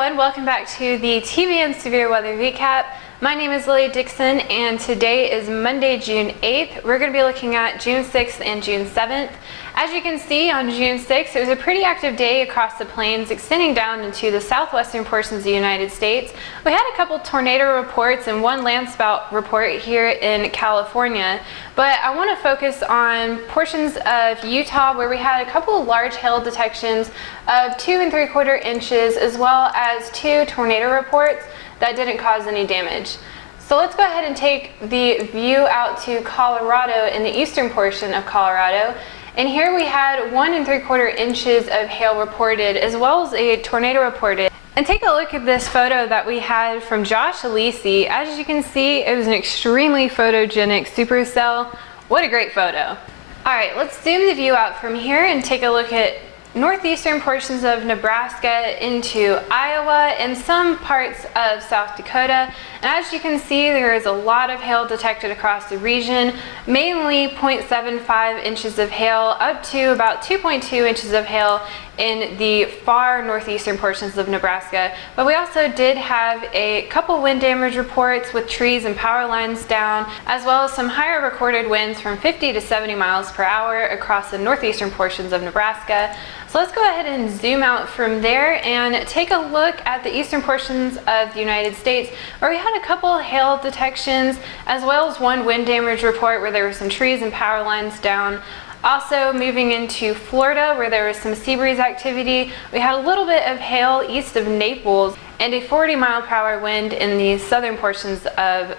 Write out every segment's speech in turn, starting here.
everyone, welcome back to the TVN Severe Weather Recap. My name is Lily Dixon and today is Monday, June 8th. We're going to be looking at June 6th and June 7th. As you can see, on June 6th, it was a pretty active day across the plains, extending down into the southwestern portions of the United States. We had a couple tornado reports and one landspout report here in California, but I want to focus on portions of Utah where we had a couple of large hail detections of 2 3/4 inches, as well as 2 tornado reports that didn't cause any damage. So let's go ahead and take the view out to Colorado in the eastern portion of Colorado. And here we had 1 3/4 inches of hail reported, as well as a tornado reported. And take a look at this photo that we had from Josh Alisi. As you can see, it was an extremely photogenic supercell. What a great photo. All right, let's zoom the view out from here and take a look at northeastern portions of Nebraska into Iowa and some parts of South Dakota. And as you can see, there is a lot of hail detected across the region, mainly 0.75 inches of hail up to about 2.2 inches of hail in the far northeastern portions of Nebraska. But we also did have a couple wind damage reports with trees and power lines down, as well as some higher recorded winds from 50 to 70 miles per hour across the northeastern portions of Nebraska. So let's go ahead and zoom out from there and take a look at the eastern portions of the United States, where we had a couple hail detections, as well as one wind damage report where there were some trees and power lines down. Also moving into Florida, where there was some sea breeze activity, we had a little bit of hail east of Naples and a 40-mile-per-hour wind in the southern portions of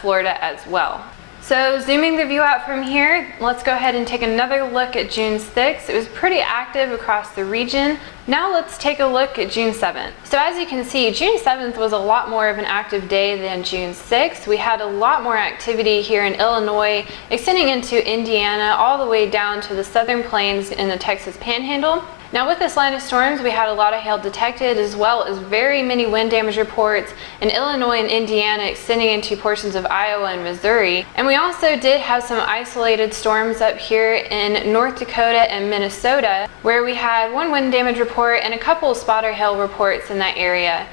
Florida as well. So zooming the view out from here, let's go ahead and take another look at June 6th. It was pretty active across the region. Now let's take a look at June 7th. So as you can see, June 7th was a lot more of an active day than June 6th. We had a lot more activity here in Illinois, extending into Indiana, all the way down to the southern plains in the Texas Panhandle. Now with this line of storms, we had a lot of hail detected, as well as very many wind damage reports in Illinois and Indiana, extending into portions of Iowa and Missouri. And we also did have some isolated storms up here in North Dakota and Minnesota, where we had one wind damage report and a couple of spotter hail reports in that area.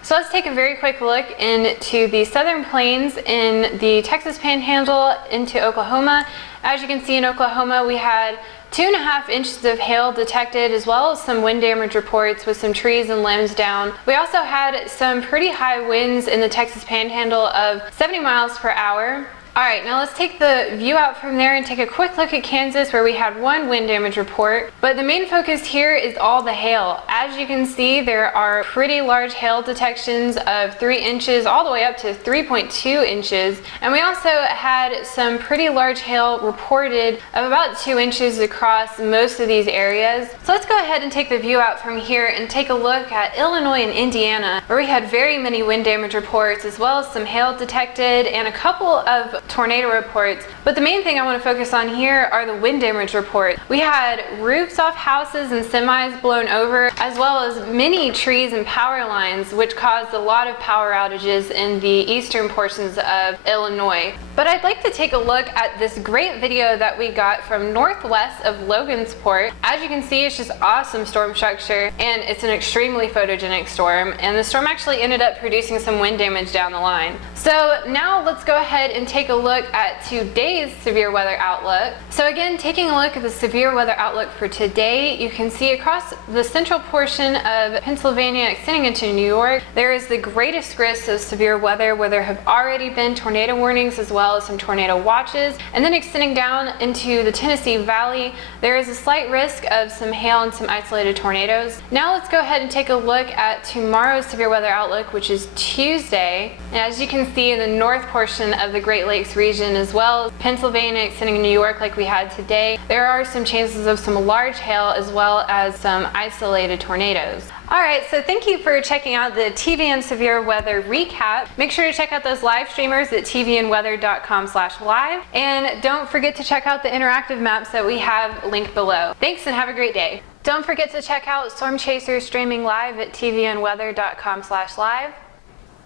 So let's take a very quick look into the southern plains in the Texas Panhandle into Oklahoma. As you can see, in Oklahoma, we had 2.5 inches of hail detected, as well as some wind damage reports with some trees and limbs down. We also had some pretty high winds in the Texas Panhandle of 70 miles per hour. All right, now let's take the view out from there and take a quick look at Kansas, where we had one wind damage report. But the main focus here is all the hail. As you can see, there are pretty large hail detections of 3 inches all the way up to 3.2 inches. And we also had some pretty large hail reported of about 2 inches across most of these areas. So let's go ahead and take the view out from here and take a look at Illinois and Indiana, where we had very many wind damage reports, as well as some hail detected and a couple of tornado reports. But the main thing I want to focus on here are the wind damage reports. We had roofs off houses and semis blown over, as well as many trees and power lines, which caused a lot of power outages in the eastern portions of Illinois. But I'd like to take a look at this great video that we got from northwest of Logansport. As you can see, it's just awesome storm structure, and it's an extremely photogenic storm, and the storm actually ended up producing some wind damage down the line. So now let's go ahead and take a look at today's severe weather outlook. So again, taking a look at the severe weather outlook for today, you can see across the central portion of Pennsylvania extending into New York, there is the greatest risk of severe weather, where there have already been tornado warnings as well as some tornado watches. And then extending down into the Tennessee Valley, there is a slight risk of some hail and some isolated tornadoes. Now let's go ahead and take a look at tomorrow's severe weather outlook, which is Tuesday. And as you can see, in the north portion of the Great Lakes region, as well as Pennsylvania extending to New York like we had today, there are some chances of some large hail as well as some isolated tornadoes. All right, so thank you for checking out the TVN Severe Weather Recap. Make sure to check out those live streamers at tvnweather.com/live. And don't forget to check out the interactive maps that we have linked below. Thanks and have a great day. Don't forget to check out Storm Chasers streaming live at tvnweather.com/live.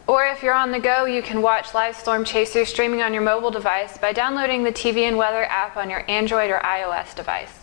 Or if you're on the go, you can watch live Storm Chasers streaming on your mobile device by downloading the TVN Weather app on your Android or iOS device.